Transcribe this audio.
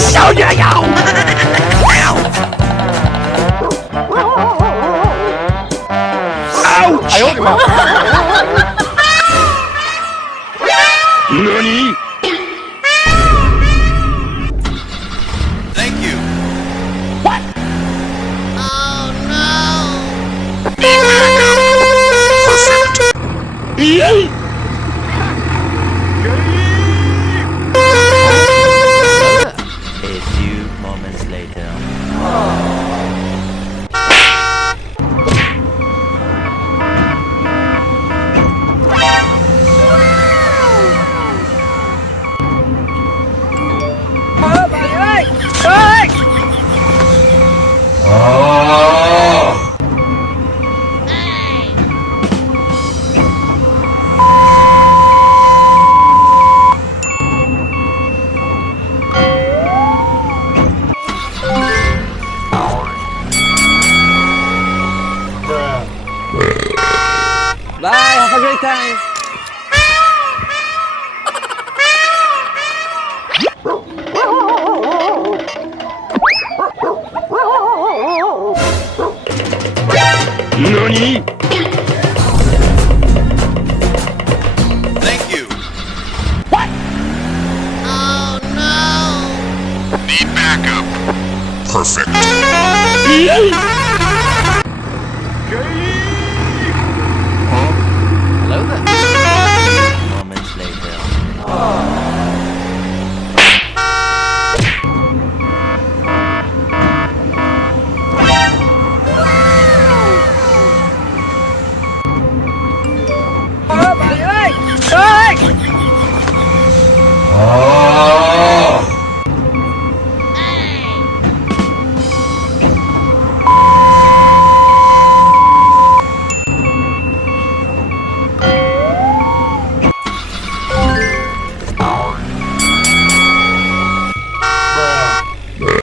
show you! Ow! 哎呦我的妈何 Thank you. What? Oh no! Perfect. A few moments later. Bye, have a great time. NANI? Thank you. What? Oh no! Need backup. Perfect. Hello there.